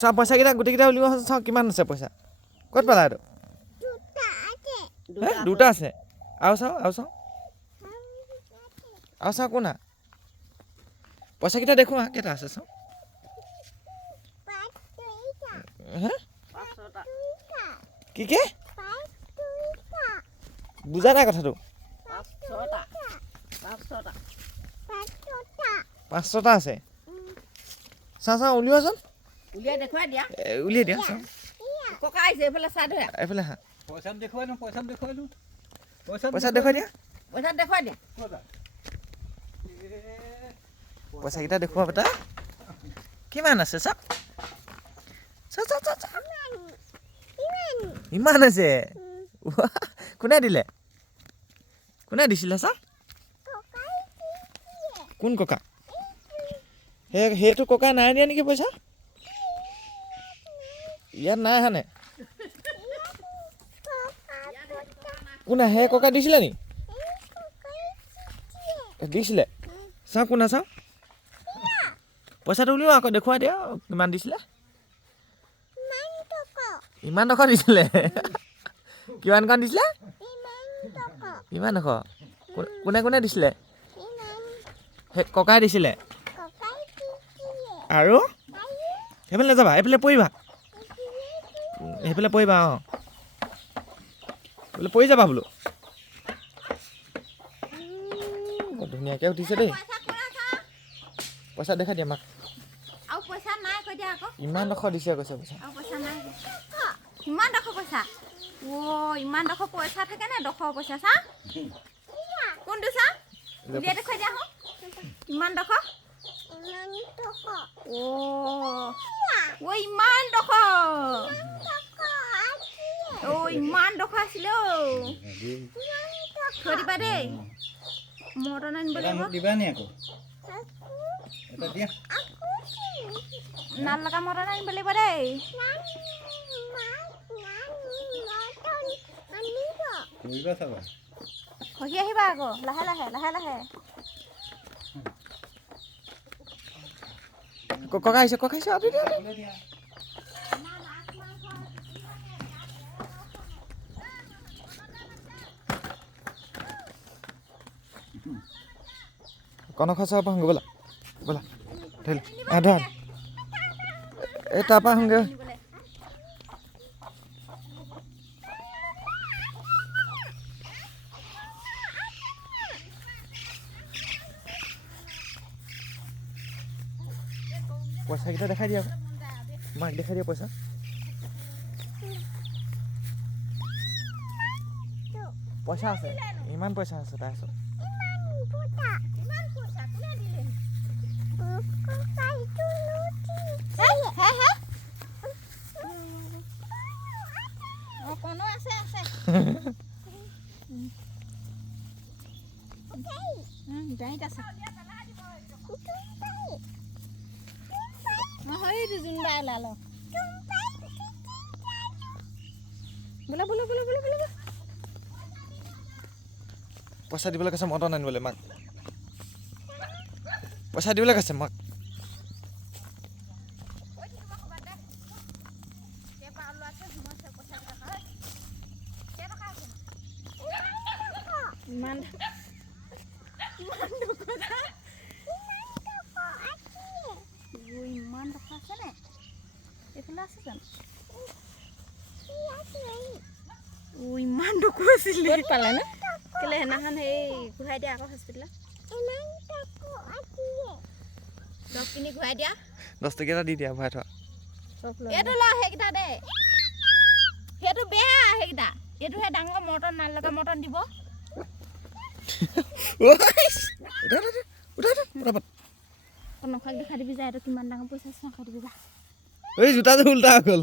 চাওঁ পইচাকেইটা গোটেইকেইটা উলিওৱা চাওঁ কিমান আছে পইচা ক'ত পালা এইটো দুটা আছে আৰু চাওঁ কোনা পইচাকেইটা দেখুওৱা কেইটা আছে চাওঁ কি বুজা নাই কথাটো 500টা আছে চাওঁ উলিওৱাচোন উলিয়াই দিয়া চাওঁ এইফালে হা পইচা দেখুৱাই দিয়া পইচাকেইটা দেখুওৱা বেটা কিমান আছে চাওক ইমান আছে কোনে দিছিলে চাওক কোন ককা সেইটো ককা নাই দিয়া নেকি পইচা ইয়াত নাই আহা নে কোনে সেই ককা দিছিলে নি দিছিলে চাওঁ কোনে চাওঁ পইচাটো উলিওৱা আকৌ দেখুৱাই দিয়া কিমান দিছিলে ইমান টকা দিছিলে কিমানকণ দিছিলে ইমান টকা কোনে দিছিলে সেই ককাই দিছিলে আৰু সেইফালে নাযাবা এইফালে পৰিবা অঁ বোলে পৰি যাবা বোলো ধুনীয়াকৈ উঠিছে দেই পইচা দেখাই দিয়া মাক ইমান ডোখৰ দিছে কৈছে পইচা ইমান ডোখৰ পইচা ইমান ডোখৰ পইচা থাকে নে ডোখৰ পইচা চা কোনটো চা উলিয়াই দেখুৱাই দিয়া হওক ইমান ডোখৰ ইমান ডোখৰ আছিলে থৈ দিবা দেই মটন আনিব লাগিব নাল লগা মটন আনিব লাগিব দেই খহি আহিবা আকৌ লাহে ককা আহিছে কনক চাব পাহোঁ ব'লা ধৰ এই তাৰপৰা আহোঁগৈ পইচাকেইটা দেখাই দিয়া মাক দেখাই দিয়া পইচা আছে ইমান পইচা আছে তাৰ ওচৰত পইচা দিবলৈ কৈছে মটন আনিবলৈ মাক পইচা দিবলৈ কৈছে মাক ইমান ডোখৰ আছে নে এইফালে আছে জানো ইমান ডোখৰ আছিলে পালে নে কেলে সেইদিনাখন সেই ঘূৰাই দিয়া আকৌ হস্পিটেলত 10 কিনি ঘূৰাই দিয়া 10 টকীয়া দি দিয়া ভৰাই থোৱা এইটো ল সেইকেইটা দে সেইটো বেয়া সেইকেইটা এইটোহে ডাঙৰ মটন নাল লগা মটন দিব কনখাক দেখাই দিবি যা এইটো কিমান ডাঙৰ পইচা খাই দিবি যা জোতাযোৰ উল্টা হ'ল